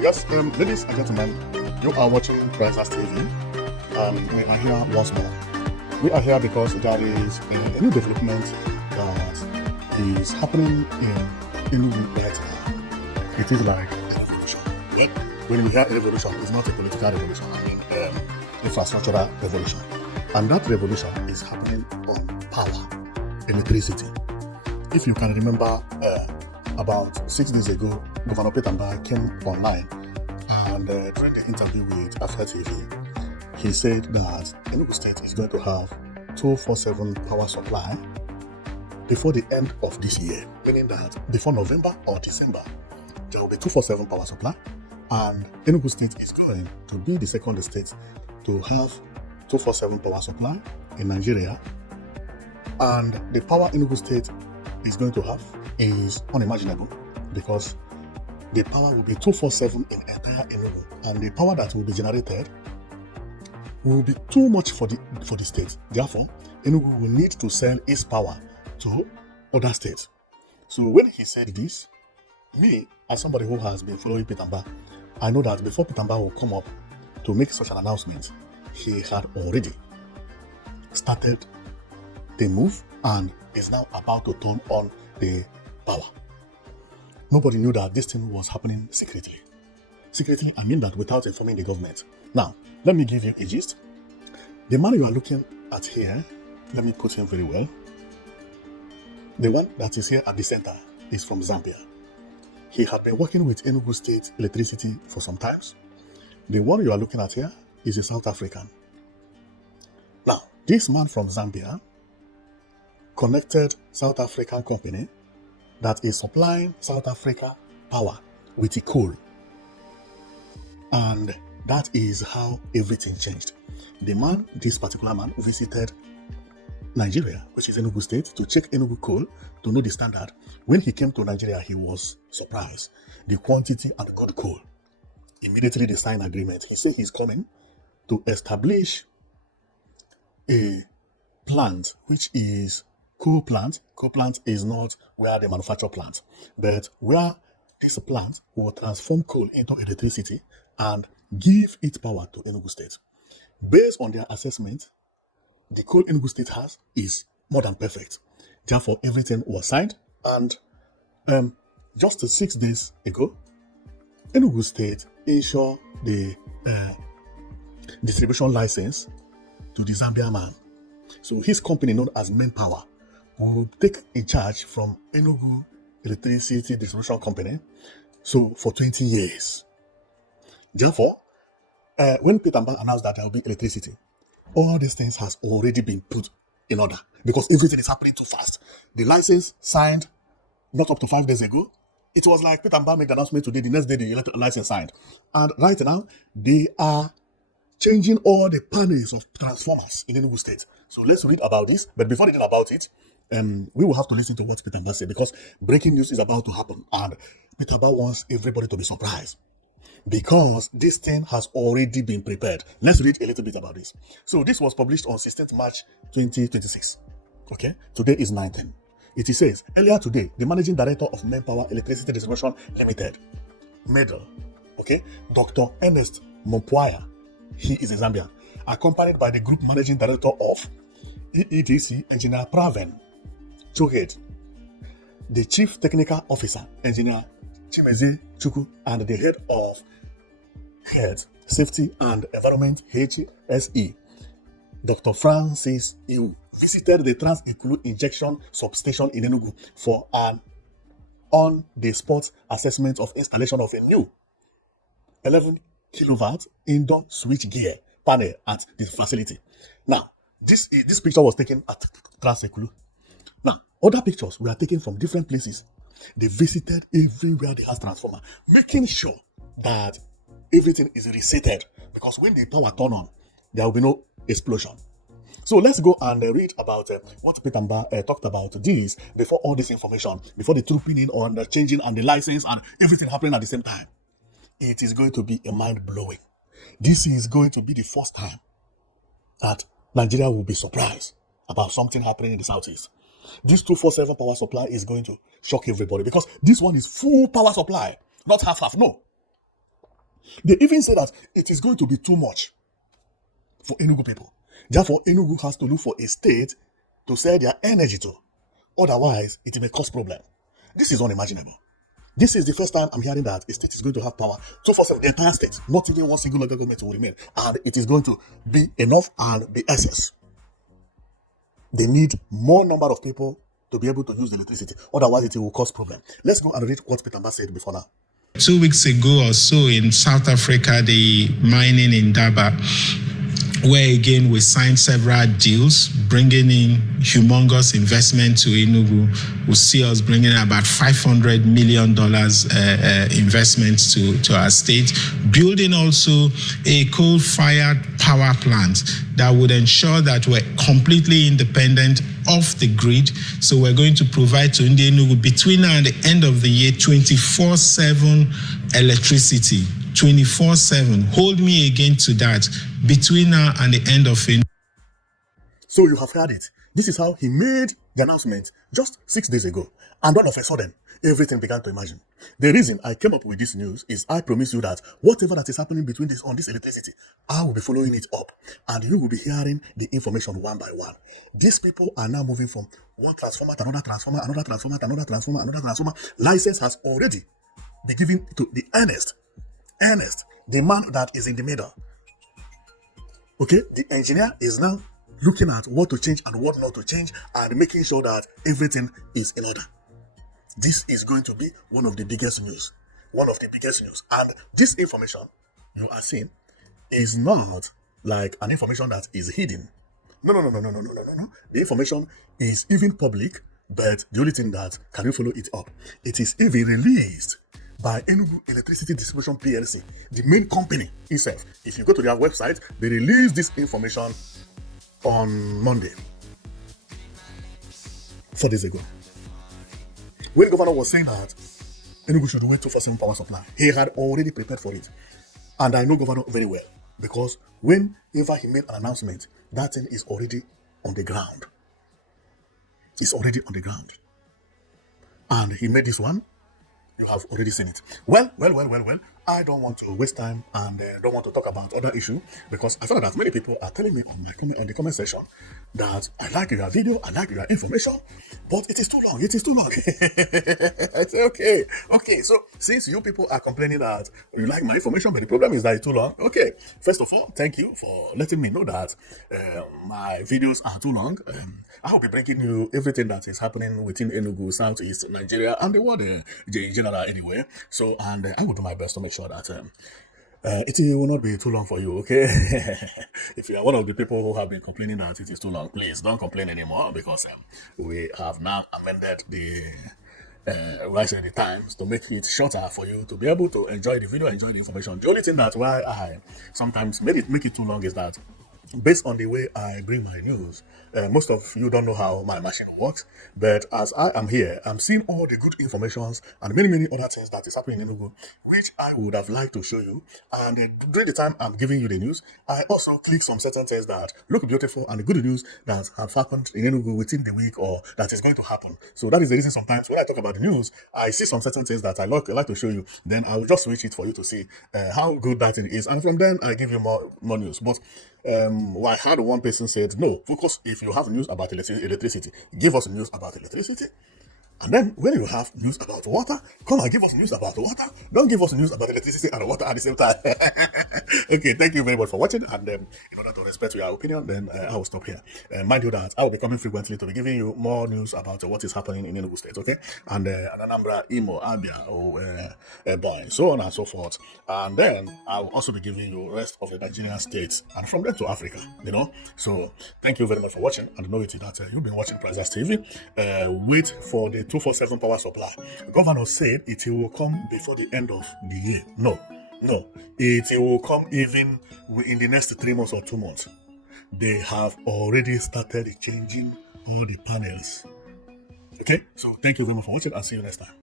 Yes, ladies and gentlemen, you are watching Princess TV. We are here once more. We are here because there is a new development that is happening in Enugu right now. It is like a revolution. Yep. When we hear a revolution, it's not a political revolution. I mean, infrastructural revolution. And that revolution is happening on power, electricity. If you can remember, about 6 days ago, Governor Petamba came online and during the interview with Africa TV, he said that Enugu State is going to have 247 power supply before the end of this year, meaning that before November or December, there will be 247 power supply, and Enugu State is going to be the second state to have 247 power supply in Nigeria, and the power Enugu State is going to have is unimaginable because the power will be 247 in entire Enugu, and the power that will be generated will be too much for the state. Therefore, Enugu will need to sell its power to other states. So when he said this, me, as somebody who has been following Petamba, I know that before Petamba will come up to make such an announcement, he had already started the move and is now about to turn on the power. Nobody knew that this thing was happening secretly. Secretly, I mean that without informing the government. Now, let me give you a gist. The man you are looking at here, let me put him very well. The one that is here at the center is from Zambia. He had been working with Enugu State Electricity for some times. The one you are looking at here is a South African. Now, this man from Zambia connected South African company that is supplying South Africa power with the coal. And that is how everything changed. This particular man, visited Nigeria, which is Enugu State, to check Enugu coal to know the standard. When he came to Nigeria, he was surprised. The quantity and the good coal. Immediately they signed agreement. He said he's coming to establish a plant, which is coal plant. Coal plant is not where they manufacture plant, but where this plant will transform coal into electricity and give its power to Enugu State. Based on their assessment, the coal Enugu State has is more than perfect. Therefore, everything was signed, and just 6 days ago, Enugu State issued the distribution license to the Zambian man. So his company, known as Manpower, will take in charge from Enugu Electricity Distribution Company, so for 20 years. Therefore, when Petamba announced that there will be electricity, all these things has already been put in order because everything is happening too fast. The license signed not up to 5 days ago. It was like Petamba made the announcement today, the next day the license signed. And right now, they are changing all the panels of transformers in Enugu State. So let's read about this. But before reading about it, we will have to listen to what Petamba said because breaking news is about to happen. And Petamba wants everybody to be surprised because this thing has already been prepared. Let's read a little bit about this. So this was published on 16th March 2026. Okay, today is 19th. It says, earlier today, the managing director of Manpower Electricity Distribution Limited, MEDL, okay, Dr. Ernest Mompwaya, he is a Zambian, accompanied by the group managing director of EEDC, Engineer Praven Chohed, the chief technical officer, Engineer Chimeze Chukwu, and the head of Health, Safety and Environment, HSE, Dr. Francis Iwu, visited the Trans-Ikulu injection substation in Enugu for an on-the-spot assessment of installation of a new 11 kilowatt indoor switchgear panel at the facility. Now, this picture was taken at Trans-Ikulu. Now, other pictures were taken from different places. They visited everywhere they have transformer, making sure that everything is resetted because when the power turn on, there will be no explosion. So let's go and read about what Petamba talked about this before all this information, before the trooping in on the changing and the license and everything happening at the same time. It is going to be a mind-blowing. This is going to be the first time that Nigeria will be surprised about something happening in the Southeast. This 247 power supply is going to shock everybody because this one is full power supply, not half. No. They even say that it is going to be too much for Enugu people. Therefore, Enugu has to look for a state to sell their energy to. Otherwise, it may cause problem. This is unimaginable. This is the first time I'm hearing that a state is going to have power 247, the entire state, not even one single local government will remain. And it is going to be enough and be excess. They need more number of people to be able to use the electricity. Otherwise, it will cause problem. Let's go and read what Peter Mbah said before now. 2 weeks ago or so in South Africa, the mining in Daba, where again we signed several deals, bringing in humongous investment to Enugu. We'll see us bringing about $500 million investments to our state, building also a coal-fired power plant that would ensure that we're completely independent off the grid. So we're going to provide to Enugu between now and the end of the year 24/7 electricity. 24/7. Hold me again to that. Between now and the end of it. So you have heard it. This is how he made the announcement just 6 days ago. And all of a sudden, everything began to imagine. The reason I came up with this news is I promise you that whatever that is happening between this on this electricity, I will be following it up. And you will be hearing the information one by one. These people are now moving from one transformer to another transformer, another transformer to another transformer, another transformer. License has already been given to the Ernest, the man that is in the middle. Okay, the engineer is now looking at what to change and what not to change and making sure that everything is in order. This is going to be one of the biggest news. And this information you are seeing is not like an information that is hidden. No. The information is even public, but the only thing that can you follow it up, it is even released by Enugu Electricity Distribution PLC, the main company itself. If you go to their website, they release this information on Monday, 4 days ago. When the governor was saying that Enugu should wait 247 power supply, he had already prepared for it. And I know governor very well, because whenever he made an announcement, that thing is already on the ground. It's already on the ground. And he made this one. You have already seen it. Well. I don't want to waste time and don't want to talk about other issue, because I found that many people are telling me on the comment section that I like your video, I like your information, but it is too long. I say, okay. So since you people are complaining that you like my information, but the problem is that it's too long. Okay. First of all, thank you for letting me know that my videos are too long. I will be bringing you everything that is happening within Enugu, Southeast Nigeria, and the world in general anyway. So, and I will do my best to make sure that it will not be too long for you, okay? If you are one of the people who have been complaining that it is too long, please don't complain anymore, because we have now amended the the times to make it shorter for you to be able to enjoy the video, enjoy the information. The only thing that why I sometimes make it too long is that based on the way I bring my news, most of you don't know how my machine works, but as I am here, I'm seeing all the good informations and many other things that is happening in Enugu, which I would have liked to show you. And during the time I'm giving you the news, I also click some certain things that look beautiful and the good news that have happened in Enugu within the week or that is going to happen. So that is the reason sometimes when I talk about the news, I see some certain things that I like to show you. Then I will just switch it for you to see how good that thing is, and from then I give you more news. But I had one person said, no, focus if you have news about electricity, give us news about electricity. And then when you have news about water, come and give us news about water. Don't give us news about electricity and water at the same time. Okay, thank you very much for watching. And in order to respect your opinion, then I will stop here. Mind you that I will be coming frequently to be giving you more news about what is happening in Enugu State, okay? And Anambra, Imo, Abia, Boy, so on and so forth. And then I will also be giving you the rest of the Nigerian states and from there to Africa, you know? So thank you very much for watching. And know it that you've been watching Prices TV. Wait for the 247 power supply. The governor said it will come before the end of the year. No, it will come even in the next 3 months or 2 months. They have already started changing all the panels. Okay, so thank you very much for watching and see you next time.